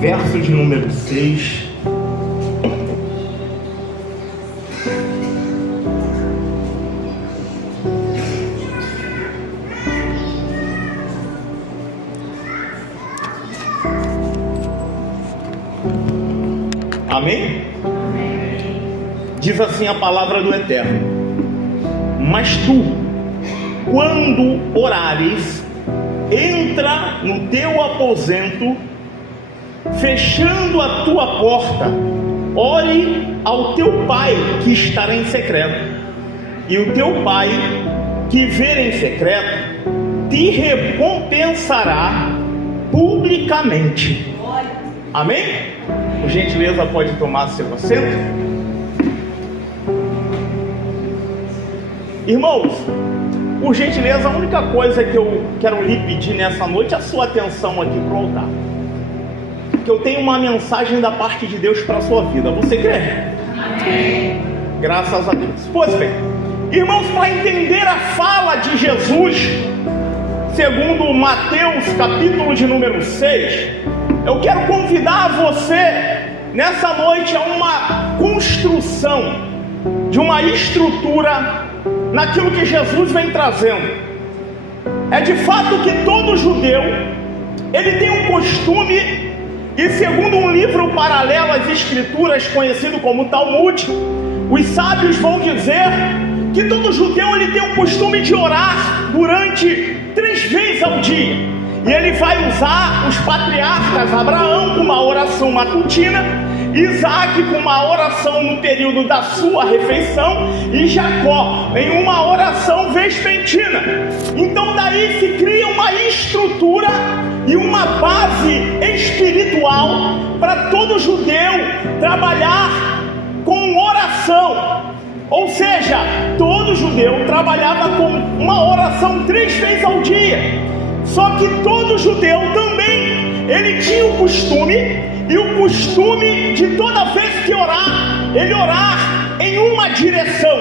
verso de número 6. Amém? Diz assim a palavra do Eterno: mas tu, quando orares, entra no teu aposento, fechando a tua porta, ore ao teu pai que estará em secreto, e o teu pai que ver em secreto te recompensará publicamente. Amém? Por gentileza, pode tomar seu assento. Irmãos, por gentileza, a única coisa que eu quero lhe pedir nessa noite é a sua atenção aqui para o altar. Que eu tenho uma mensagem da parte de Deus para a sua vida. Você crê? Amém. Graças a Deus. Pois bem, irmãos, para entender a fala de Jesus, segundo Mateus, capítulo de número 6, eu quero convidar você nessa noite a uma construção de uma estrutura naquilo que Jesus vem trazendo. É de fato que todo judeu, ele tem um costume, e segundo um livro paralelo às escrituras conhecido como Talmud, os sábios vão dizer que todo judeu ele tem um costume de orar durante 3 vezes ao dia. E ele vai usar os patriarcas: Abraão com uma oração matutina, Isaac com uma oração no período da sua refeição, e Jacó em uma oração vespertina. Então daí se cria uma estrutura e uma base espiritual para todo judeu trabalhar com oração. Ou seja, todo judeu trabalhava com uma oração 3 vezes ao dia. Só que todo judeu também, ele tinha o costume, e o costume de toda vez que orar, ele orar em uma direção.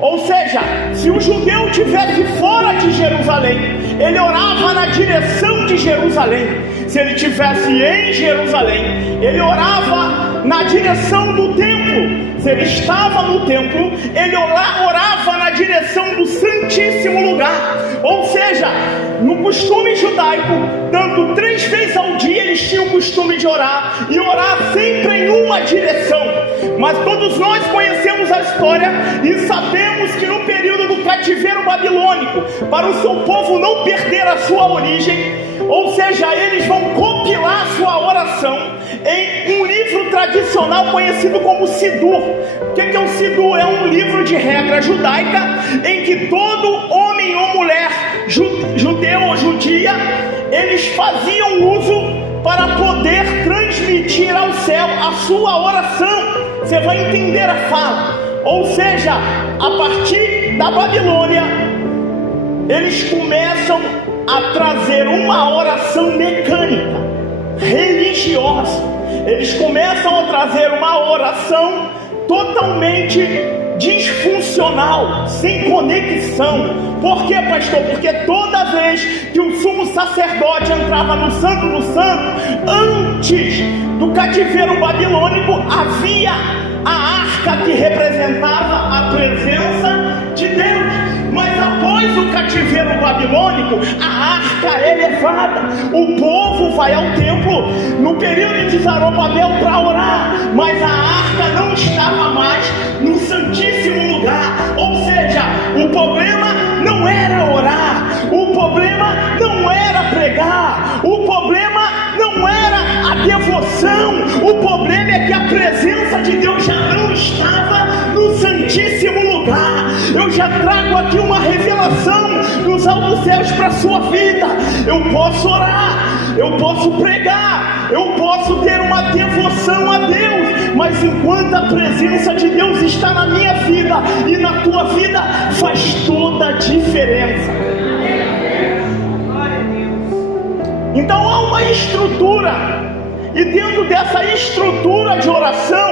Ou seja, se o judeu estivesse fora de Jerusalém, ele orava na direção de Jerusalém. Se ele estivesse em Jerusalém, ele orava na direção do templo. Se ele estava no templo, ele orava na direção do Santíssimo Lugar. Ou seja, no costume judaico, tanto 3 vezes ao dia eles tinham o costume de orar, e orar sempre em uma direção. Mas todos nós conhecemos a história e sabemos que no período do cativeiro babilônico, para o seu povo não perder a sua origem, ou seja, eles vão compilar a sua oração em um livro tradicional conhecido como Sidur. O que é o Sidur? É um livro de regra judaica em que todo homem ou mulher judeu ou judia, eles faziam uso para poder transmitir ao céu a sua oração. Você vai entender a fala. Ou seja, a partir da Babilônia, eles começam a trazer uma oração mecânica, religiosa. Eles começam a trazer uma oração totalmente disfuncional, sem conexão. Por quê, pastor? Porque toda vez que o sumo sacerdote entrava no Santo do Santo, antes do cativeiro babilônico, havia a arca que representava a presença de Deus. Mas após o cativeiro babilônico, a arca é levada. O povo vai ao templo no período de Zorobabel para orar, mas a arca não estava mais no Santíssimo Lugar. Ou seja, o problema não era orar, o problema não era pregar, o problema não era a devoção, o problema é que a presença de Deus já não estava no Santíssimo Lugar. Eu já trago aqui uma revelação dos altos céus para a sua vida. Eu posso orar, eu posso pregar, eu posso ter uma devoção a Deus, mas enquanto a presença de Deus está na minha vida e na tua vida, faz toda a diferença. Então há uma estrutura, e dentro dessa estrutura de oração,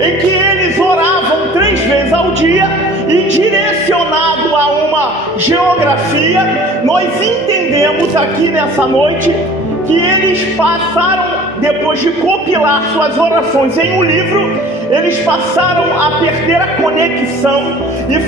em que eles oravam 3 vezes ao dia, e direcionado a uma geografia, nós entendemos aqui nessa noite que eles passaram depois de compilar suas orações em um livro, eles passaram a perder a conexão e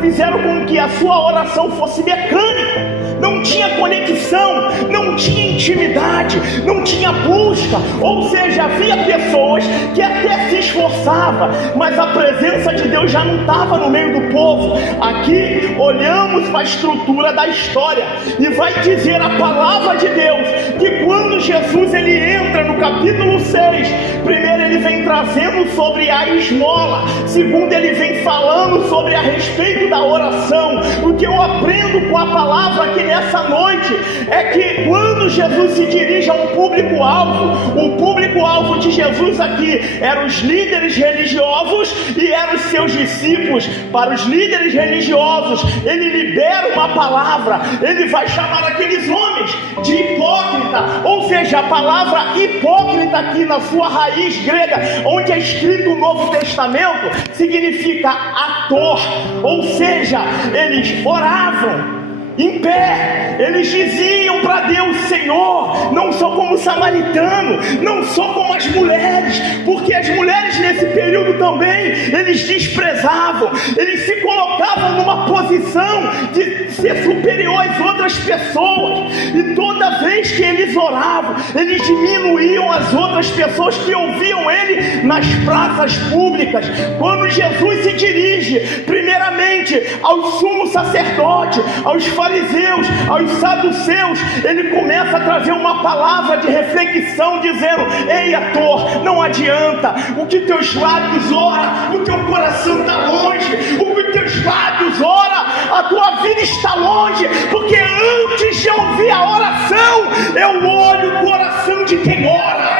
fizeram com que a sua oração fosse mecânica. Não tinha conexão, não tinha intimidade, não tinha busca. Ou seja, havia pessoas que até se esforçavam, mas a presença de Deus já não estava no meio do povo. Aqui olhamos para a estrutura da história e vai dizer a palavra de Deus que quando Jesus ele entra no capítulo 6, primeiro ele vem trazendo sobre a esmola, segundo ele vem falando sobre a respeito da oração. O que eu aprendo com a palavra aqui nessa noite é que quando Jesus se dirige a um público-alvo, o público-alvo de Jesus aqui eram os líderes religiosos e eram os seus discípulos. Para os líderes religiosos, ele libera uma palavra, ele vai chamar aqueles homens de hipócrita, ou seja, a palavra hipócrita aqui na sua raiz grega, onde é escrito o Novo Testamento, significa ator, ou seja, eles oravam em pé, eles diziam para Deus: Senhor, não sou como o samaritano, não sou como as mulheres, porque as mulheres nesse período também, eles desprezavam, eles se colocavam numa posição de ser superior às outras pessoas, e toda vez que eles oravam, eles diminuíam as outras pessoas que ouviam ele nas praças públicas. Quando Jesus se dirige primeiramente aos sumos sacerdotes, aos fariseus, aos saduceus, ele começa a trazer uma palavra de reflexão, dizendo: ei, ator, não adianta, o que teus lábios ora, o teu coração está longe, o que teus lábios ora, a tua vida está longe, porque antes de ouvir a oração, eu olho o coração de quem ora.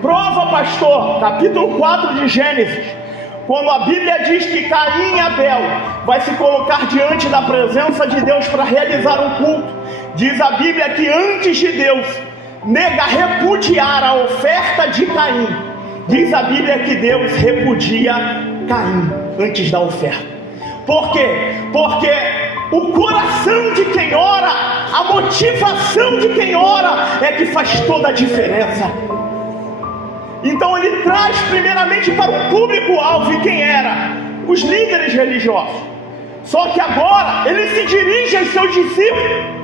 Prova, pastor, capítulo 4 de Gênesis, quando a Bíblia diz que Caim e Abel vai se colocar diante da presença de Deus para realizar um culto, diz a Bíblia que antes de Deus repudiar a oferta de Caim, diz a Bíblia que Deus repudia Caim antes da oferta. Por quê? Porque o coração de quem ora, a motivação de quem ora é que faz toda a diferença. Então ele traz primeiramente para o público-alvo, e quem era? Os líderes religiosos. Só que agora ele se dirige aos seus discípulos.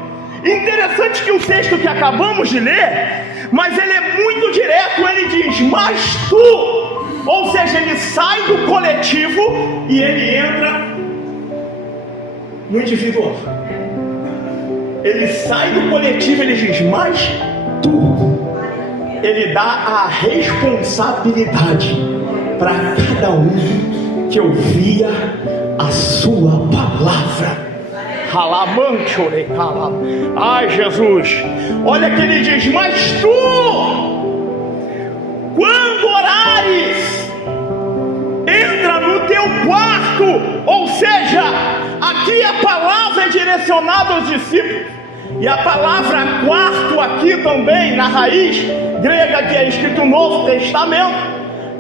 Interessante que o texto que acabamos de ler, mas ele é muito direto, ele diz: mas tu, ou seja, ele sai do coletivo e ele entra no individual. Ele sai do coletivo e ele diz: mas tu. Ele dá a responsabilidade para cada um que ouvia a sua palavra. Ai, Jesus, olha que ele diz: mas tu, quando orares, entra no teu quarto. Ou seja, aqui a palavra é direcionada aos discípulos. E a palavra quarto aqui também, na raiz grega que é escrito no Novo Testamento,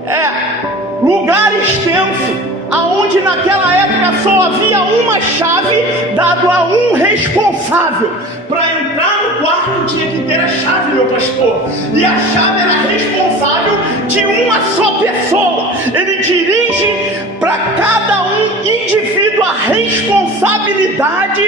é lugar extenso, aonde naquela época só havia uma chave dado a um responsável. Para entrar no quarto tinha que ter a chave, meu pastor, e a chave era responsável de uma só pessoa. Ele dirige para cada um indivíduo a responsabilidade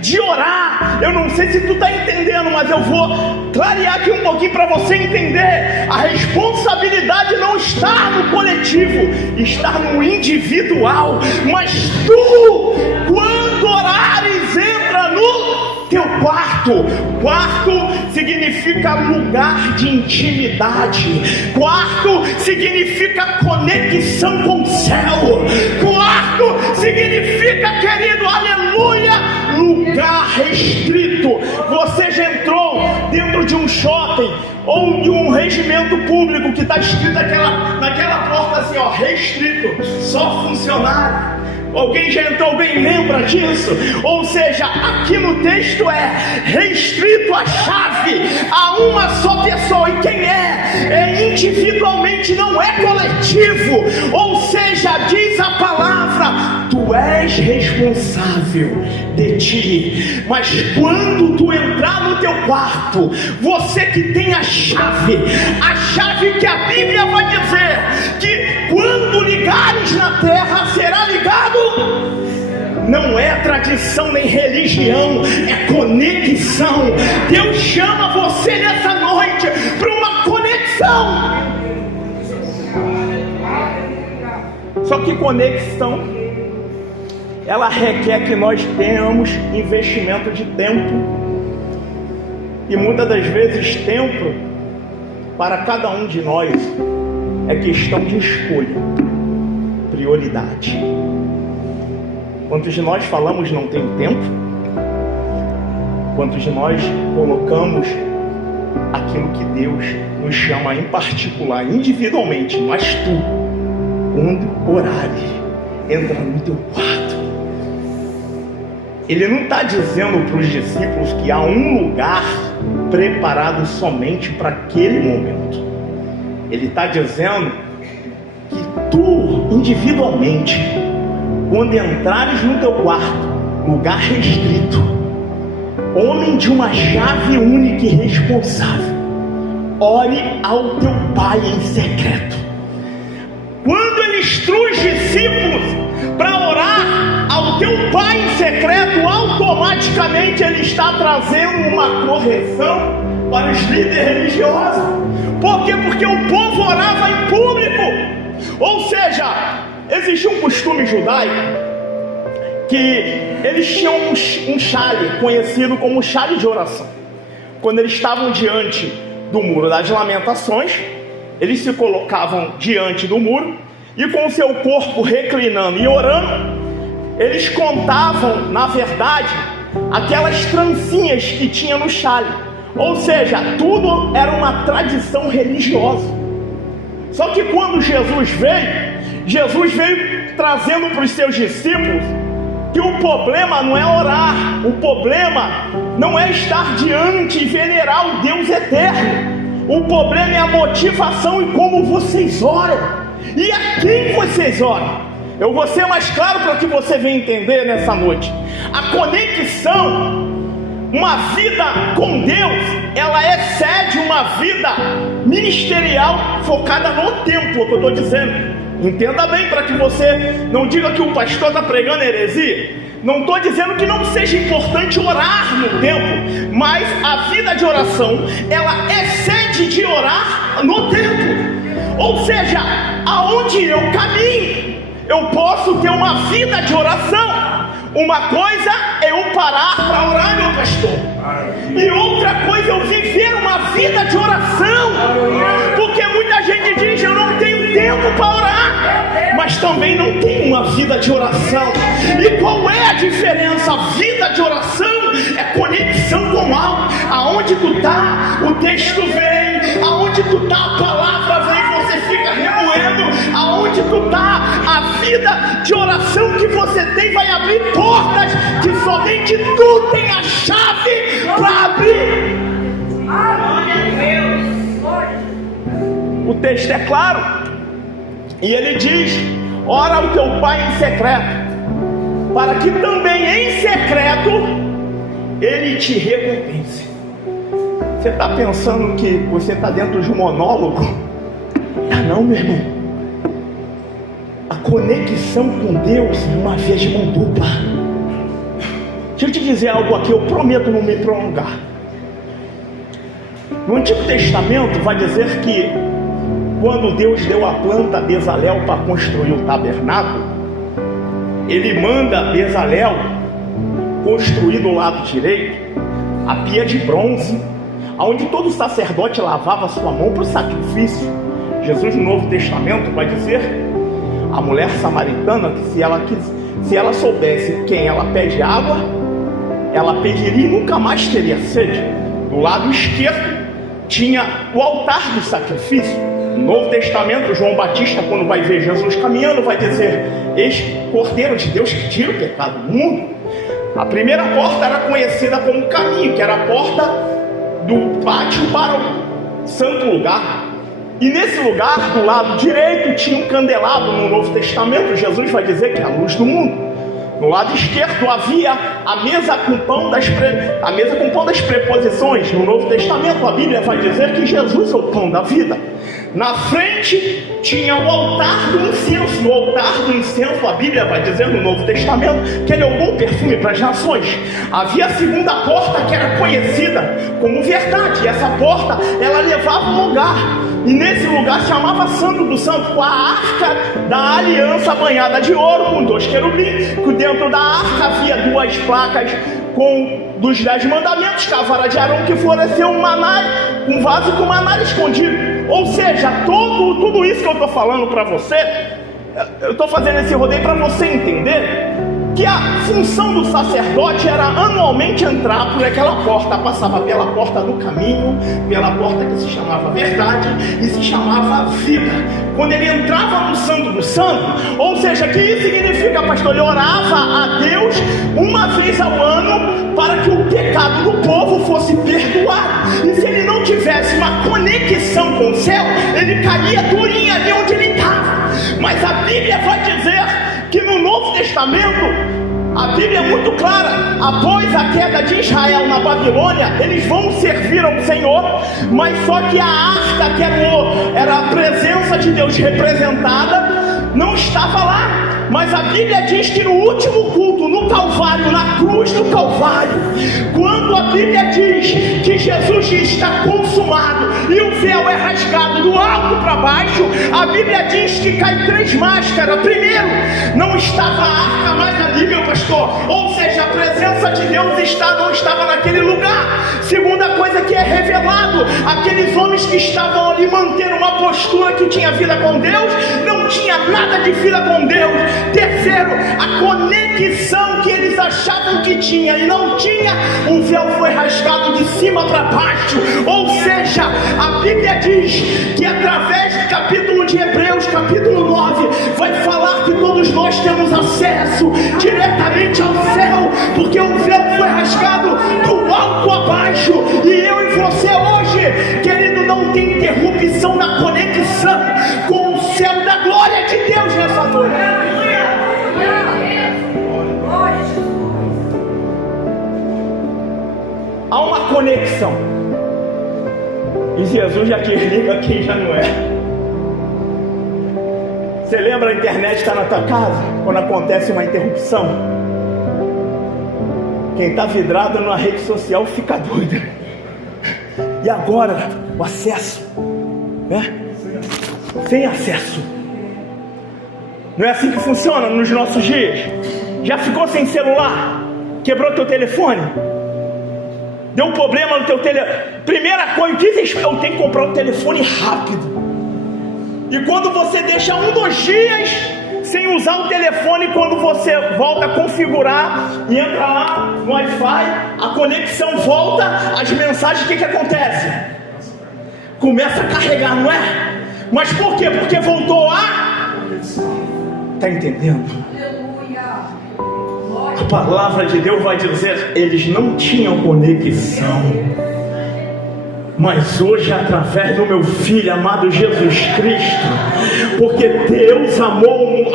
de orar. Eu não sei se tu está entendendo, mas eu vou clarear aqui um pouquinho para você entender. A responsabilidade não está no coletivo, está no individual. Mas tu, quando orares, entra no teu quarto. Quarto significa lugar de intimidade. Quarto significa conexão com o céu. Quarto significa, querido, aleluia, lugar restrito. Você já entrou dentro de um shopping ou de um regimento público que está escrito naquela porta assim, ó, restrito, só funcionário. Alguém já entrou, alguém lembra disso? Ou seja, aqui no texto é restrito a chave a uma só pessoa. E quem é individualmente, não é coletivo. Ou seja, diz a palavra: tu tu és responsável de ti. Mas quando tu entrar no teu quarto, você que tem a chave que a Bíblia vai dizer que quando ligares na terra será ligado. Não é tradição nem religião, é conexão. Deus chama você nessa noite para uma conexão. Só que conexão, ela requer que nós tenhamos investimento de tempo. E muitas das vezes tempo, para cada um de nós, é questão de escolha, prioridade. Quantos de nós falamos não tem tempo? Quantos de nós colocamos aquilo que Deus nos chama em particular, individualmente, mas tu, quando orares, entra no teu quarto. Ele não está dizendo para os discípulos que há um lugar preparado somente para aquele momento. Ele está dizendo que tu, individualmente, quando entrares no teu quarto, lugar restrito, homem de uma chave única e responsável, ore ao teu Pai em secreto. Quando ele instrui os discípulos para orar ao teu Pai em secreto, automaticamente ele está trazendo uma correção para os líderes religiosos. Por quê? Porque o povo orava em público. Ou seja, existia um costume judaico que eles tinham um chale, conhecido como chale de oração. Quando eles estavam diante do muro das lamentações, eles se colocavam diante do muro e com o seu corpo reclinando e orando, eles contavam, na verdade, aquelas trancinhas que tinha no chale. Ou seja, tudo era uma tradição religiosa. Só que quando Jesus veio trazendo para os seus discípulos que o problema não é orar, o problema não é estar diante e venerar o Deus eterno. O problema é a motivação e como vocês oram e a quem vocês oram. Eu vou ser mais claro para que você venha entender nessa noite. A conexão, uma vida com Deus, ela excede uma vida ministerial focada no templo, que eu estou dizendo. Entenda bem, para que você não diga que o pastor está pregando heresia. Não estou dizendo que não seja importante orar no templo, mas a vida de oração, ela excede de orar no templo. Ou seja, aonde eu caminho, eu posso ter uma vida de oração. Uma coisa é eu parar para orar, meu pastor, e outra coisa é eu viver uma vida de oração. Porque muita gente diz: eu não tenho tempo para orar, mas também não tem uma vida de oração. E qual é a diferença? A vida de oração é conexão com algo. Aonde tu está, o texto vem. Aonde tu está, a palavra vem, você fica remoendo. Aonde tu está, a vida de oração que você tem vai abrir portas que somente tu tem a chave para abrir. O texto é claro, e ele diz: ora ao teu Pai em secreto, para que também em secreto ele te recompense. Você está pensando que você está dentro de um monólogo? Não, meu irmão. A conexão com Deus é uma via de mão dupla. Deixa eu te dizer algo aqui, eu prometo não me prolongar. No Antigo Testamento vai dizer que quando Deus deu a planta a Bezalel para construir o tabernáculo, ele manda Bezalel construir do lado direito a pia de bronze, onde todo sacerdote lavava sua mão para o sacrifício. Jesus no Novo Testamento vai dizer: a mulher samaritana, que se ela soubesse quem ela pede água, ela pediria e nunca mais teria sede. Do lado esquerdo tinha o altar do sacrifício. No Novo Testamento, João Batista, quando vai ver Jesus caminhando, vai dizer: eis Cordeiro de Deus que tira o pecado do mundo. A primeira porta era conhecida como caminho, que era a porta do pátio para o santo lugar. E nesse lugar, do lado direito, tinha um candelabro. No Novo Testamento, Jesus vai dizer que é a luz do mundo. No lado esquerdo havia a mesa com pão das preposições. No Novo Testamento a Bíblia vai dizer que Jesus é o pão da vida. Na frente tinha o altar do incenso. O altar do incenso, a Bíblia vai dizer no Novo Testamento que ele é um bom perfume para as nações. Havia a segunda porta, que era conhecida como verdade. E essa porta, ela levava um lugar. E nesse lugar se chamava Santo do Santo, com a arca da aliança banhada de ouro, com 2 querubins. Dentro da arca havia 2 placas dos 10 mandamentos, com a vara de Arão que floresceu um vaso com maná escondido. Ou seja, tudo isso que eu estou falando para você, eu estou fazendo esse rodeio para você entender que a função do sacerdote era anualmente entrar por aquela porta. Passava pela porta do caminho, pela porta que se chamava verdade e se chamava vida. Quando ele entrava no Santo do Santo, ou seja, que isso significa, pastor? Ele orava a Deus uma vez ao ano para que o pecado do povo fosse perdoado. E se ele não tivesse uma conexão com o céu, ele caía durinho ali onde ele estava. Mas a Bíblia vai dizer que no Novo Testamento, a Bíblia é muito clara. Após a queda de Israel na Babilônia, eles vão servir ao Senhor, mas só que a arca, que era a presença de Deus representada, não estava lá. Mas a Bíblia diz que no último culto, no Calvário, na cruz do Calvário, quando a Bíblia diz que Jesus diz está consumado e o véu é rasgado do alto para baixo, a Bíblia diz que cai 3 máscaras. Primeiro, não estava a arca mais ali, meu pastor, ou seja, a presença de Deus não estava naquele lugar. Segunda coisa que é revelado, aqueles homens que estavam ali mantendo uma postura que tinha vida com Deus, não tinha nada de vida com Deus. Terceiro, a conexão que eles achavam que tinha e não tinha, o véu foi rasgado de cima para baixo. Ou seja, a Bíblia diz que através do capítulo de Hebreus, capítulo 9, vai falar que todos nós temos acesso diretamente ao céu, porque o véu foi rasgado do alto a baixo. E eu e você hoje, querido, não tem interrupção na conexão com o céu da glória de Deus nessa noite. Há uma conexão. E Jesus já desliga quem já não é. Você lembra, a internet está na tua casa? Quando acontece uma interrupção, quem está vidrado numa rede social fica doido. E agora, o acesso, né? Sem acesso. Não é assim que funciona nos nossos dias? Já ficou sem celular? Quebrou teu telefone? Deu um problema no teu telefone? Primeira coisa, eu tenho que comprar um telefone rápido. E quando você deixa 1-2 dias sem usar o telefone, quando você volta a configurar e entra lá no Wi-Fi, a conexão volta, as mensagens, o que acontece? Começa a carregar, não é? Mas por quê? Porque voltou a... Está entendendo? A palavra de Deus vai dizer, eles não tinham conexão. Mas hoje, através do meu Filho amado Jesus Cristo, porque Deus amou o mundo,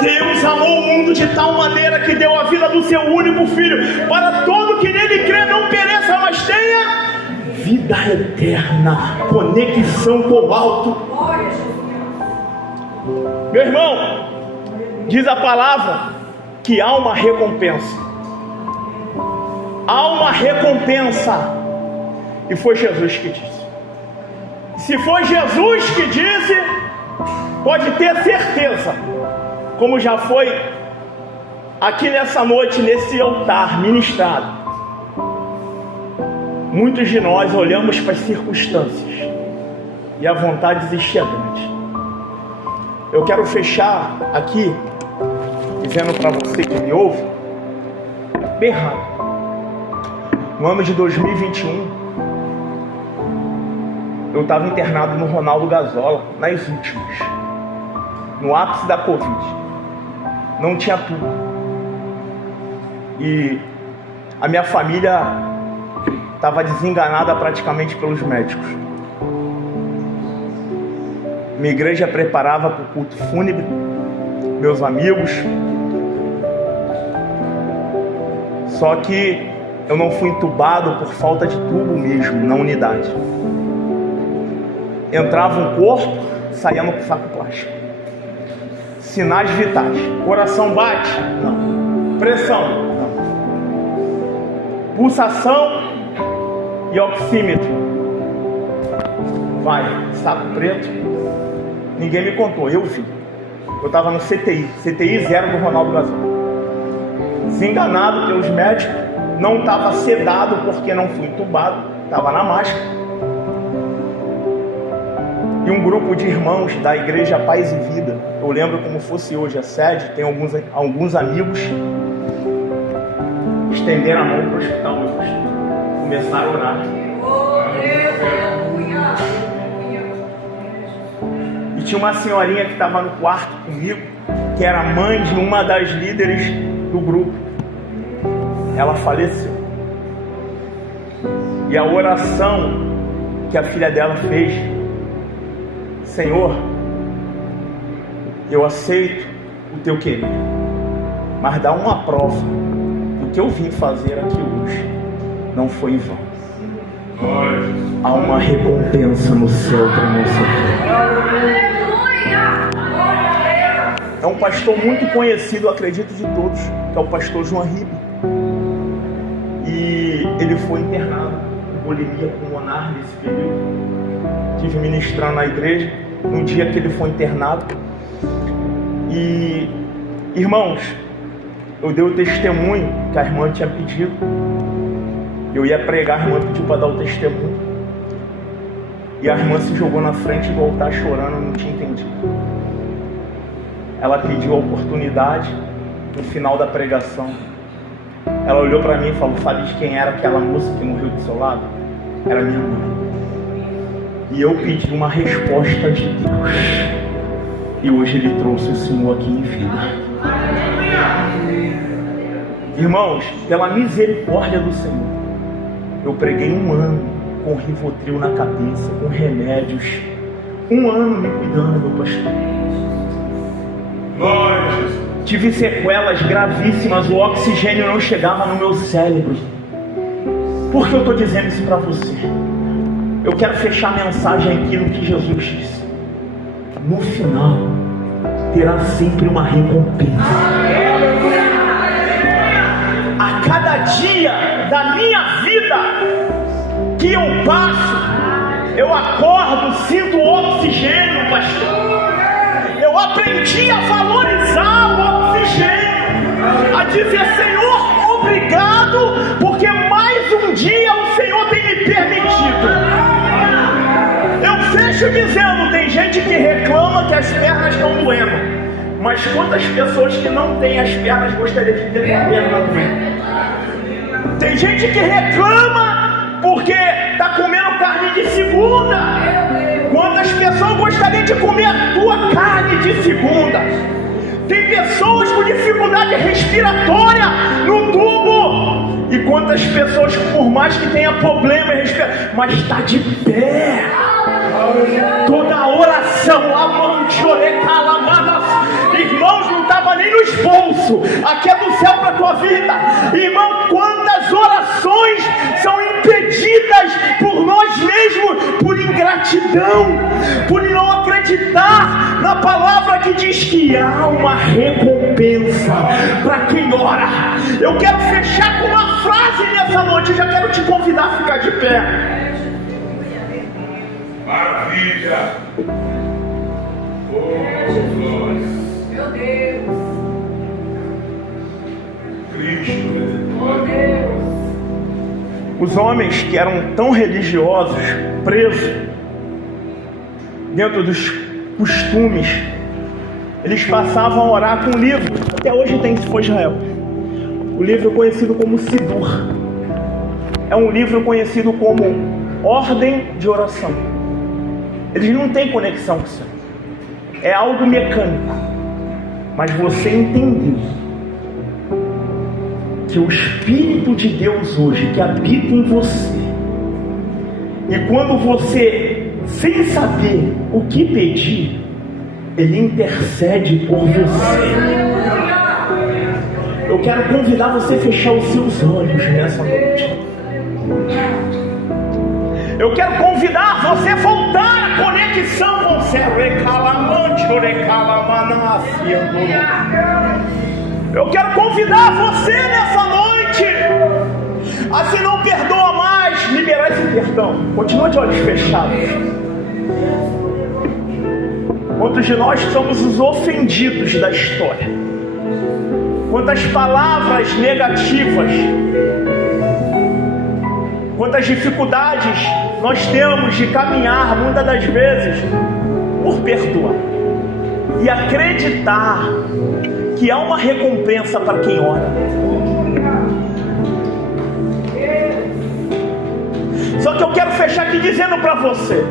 Deus amou o mundo de tal maneira que deu a vida do seu único Filho, para todo que nele crê não pereça, mas tenha vida eterna, conexão com o alto. Meu irmão, diz a palavra que há uma recompensa. Há uma recompensa. E foi Jesus que disse. Se foi Jesus que disse, pode ter certeza, como já foi aqui nessa noite, nesse altar ministrado, muitos de nós olhamos para as circunstâncias e a vontade existia grande. Eu quero fechar aqui dizendo para você que me ouve, bem rápido. No ano de 2021, eu estava internado no Ronaldo Gazola, nas últimas, no ápice da Covid. Não tinha tudo. E a minha família estava desenganada praticamente pelos médicos. Minha igreja preparava para o culto fúnebre, meus amigos. Só que eu não fui entubado por falta de tubo mesmo na unidade. Entrava um corpo, saía no saco plástico. Sinais vitais. Coração bate? Não. Pressão? Não. Pulsação e oxímetro. Vai, saco preto. Ninguém me contou, eu vi. Eu estava no CTI 0 do Ronaldo Gazzoli. Desenganado pelos médicos, não estava sedado porque não fui entubado, estava na máscara. E um grupo de irmãos da Igreja Paz e Vida, eu lembro como fosse hoje a sede, tem alguns amigos, estenderam a mão para o hospital, começaram a orar. E tinha uma senhorinha que estava no quarto comigo, que era mãe de uma das líderes do grupo. Ela faleceu. E a oração que a filha dela fez: Senhor, eu aceito o teu querer, mas dá uma prova do que eu vim fazer aqui hoje não foi em vão. Há uma recompensa no céu para nossa vida. É um pastor muito conhecido, acredito, de todos, que é o pastor João Ribe. E ele foi internado com bulimia pulmonar nesse período. Estive ministrando na igreja no dia que ele foi internado. E, irmãos, eu dei o testemunho que a irmã tinha pedido. Eu ia pregar, a irmã pediu para dar o testemunho. E a irmã se jogou na frente e voltar chorando, não tinha entendido. Ela pediu a oportunidade no final da pregação. Ela olhou para mim e falou: sabe de quem era aquela moça que morreu do seu lado? Era minha mãe. E eu pedi uma resposta de Deus. E hoje Ele trouxe o Senhor aqui em vida. Irmãos, pela misericórdia do Senhor, eu preguei 1 ano com Rivotril na cabeça, com remédios. 1 ano me cuidando, meu pastor. Tive sequelas gravíssimas, o oxigênio não chegava no meu cérebro. Por que eu estou dizendo isso para você? Eu quero fechar a mensagem aqui no que Jesus disse. No final, terá sempre uma recompensa. A cada dia da minha vida que eu passo, eu acordo, sinto o oxigênio, pastor. Eu aprendi a valorizar o oxigênio, a dizer: Senhor, obrigado, porque mais um dia o Senhor tem me permitido. Eu fecho dizendo: tem gente que reclama que as pernas estão doendo, mas quantas pessoas que não têm as pernas gostariam de ter a perna doendo? Tem gente que reclama porque está comendo carne de segunda. Quantas pessoas gostariam de comer a tua carne de segunda? Tem pessoas com dificuldade respiratória no tubo. E quantas pessoas, por mais que tenha problema respiratório, mas está de pé. Toda a oração, irmãos, não estava nem nos bolsos. Aqui é do céu para a tua vida. Irmão, quantas orações são impedidas por nós mesmos, por ingratidão, por não acreditar na palavra que diz que há uma recompensa para quem ora. Eu quero fechar com uma frase nessa noite. Eu já quero te convidar a ficar de pé. Maravilha! Oh, glória! Meu Deus! Cristo! Meu Deus! Os homens que eram tão religiosos, presos dentro dos costumes, eles passavam a orar com um livro. Até hoje tem, se for Israel. O livro conhecido como Sidur. É um livro conhecido como Ordem de Oração. Eles não têm conexão com isso. É algo mecânico. Mas você entendeu que o Espírito de Deus hoje, que habita em você, e quando você, sem saber o que pedir, Ele intercede por você. Eu quero convidar você a fechar os seus olhos nessa noite. Eu quero convidar você a voltar à conexão com o céu. Eu quero convidar você nessa noite a, se não perdoa mais, liberar esse perdão. Continua de olhos fechados. Quantos de nós somos os ofendidos da história? Quantas palavras negativas, quantas dificuldades nós temos de caminhar, muitas das vezes, por perdoar e acreditar que há uma recompensa para quem ora. Só que eu quero fechar aqui dizendo para você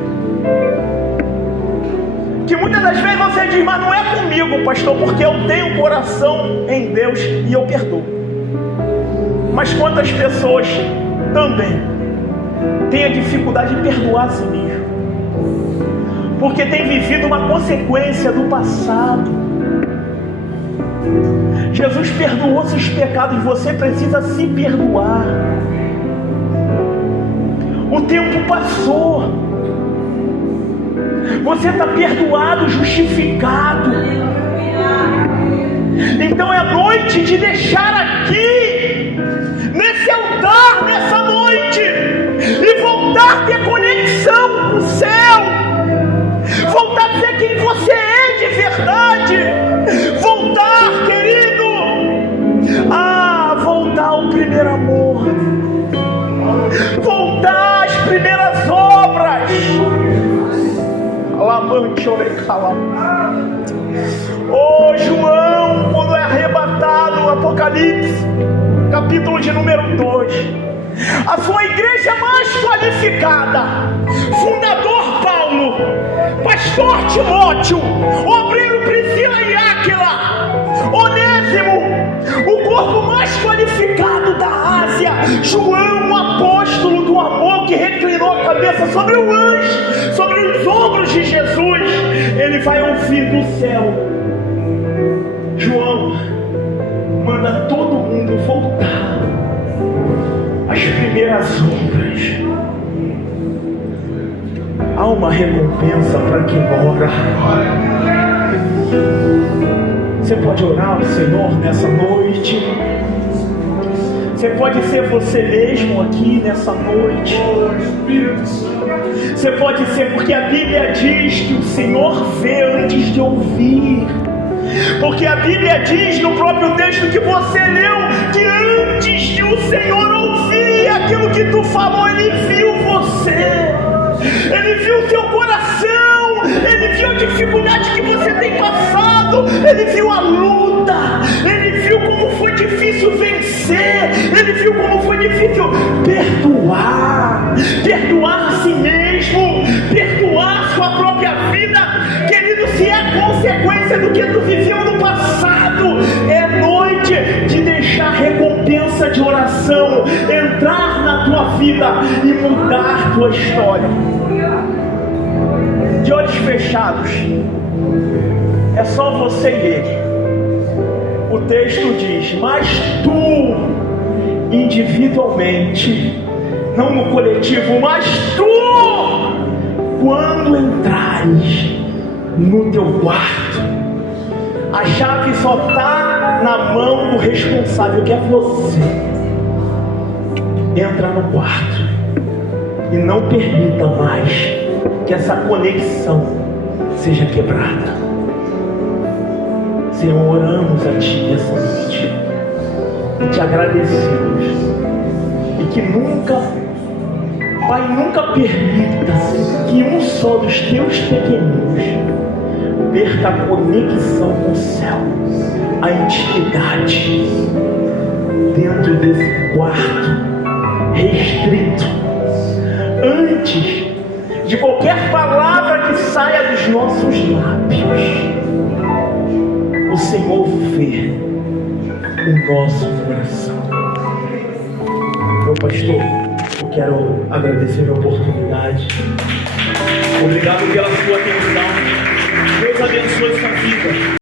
que muitas das vezes você diz: mas não é comigo, pastor, porque eu tenho coração em Deus e eu perdoo. Mas quantas pessoas também têm a dificuldade de perdoar a si mesmo, porque tem vivido uma consequência do passado. Jesus perdoou seus pecados, você precisa se perdoar. O tempo passou, você está perdoado, justificado. Então é noite de deixar aqui, nesse altar, nessa noite, e voltar a ter conexão com o céu, voltar a ser quem você é de verdade, voltar, querido, a voltar ao primeiro amor, voltar às primeiras obras. Oh, João, quando é arrebatado, Apocalipse, capítulo de número 2, a sua igreja mais qualificada, fundador Paulo, pastor Timóteo, obreiro Priscila e Áquila, Onésimo, o corpo mais qualificado da Ásia, João, o apóstolo do amor que reclinou a cabeça sobre o anjo, sobre os ombros de Jesus, ele vai ouvir do céu: João, manda todo mundo voltar às primeiras obras. Há uma recompensa para quem ora. Você pode orar ao Senhor nessa noite. Você pode ser você mesmo aqui nessa noite. Você pode ser, porque a Bíblia diz que o Senhor vê antes de ouvir. Porque a Bíblia diz no próprio texto que você leu, que antes de o Senhor ouvir aquilo que tu falou, Ele viu você, Ele viu o teu coração, Ele viu a dificuldade que você tem passado, Ele viu a luta, Ele viu como foi difícil vencer, Ele viu como foi difícil perdoar a si mesmo, perdoar a sua própria vida. Querido, se é consequência do que tu viveu no passado, é noite de deixar recompensa de oração entrar na tua vida e mudar tua história. De olhos fechados, é só você e ele. O texto diz: mas tu, individualmente, não no coletivo, mas tu, quando entrares no teu quarto, a chave só está na mão do responsável, que é você. Entra no quarto e não permita mais que essa conexão seja quebrada. Senhor, oramos a Ti essa noite e te agradecemos, e que nunca, Pai, nunca permita que um só dos Teus pequeninos perca a conexão com o céu, a intimidade dentro desse quarto restrito. Antes de qualquer palavra que saia dos nossos lábios, o Senhor vê o nosso coração. Meu pastor, eu quero agradecer a oportunidade. Obrigado pela sua atenção. Deus abençoe sua vida.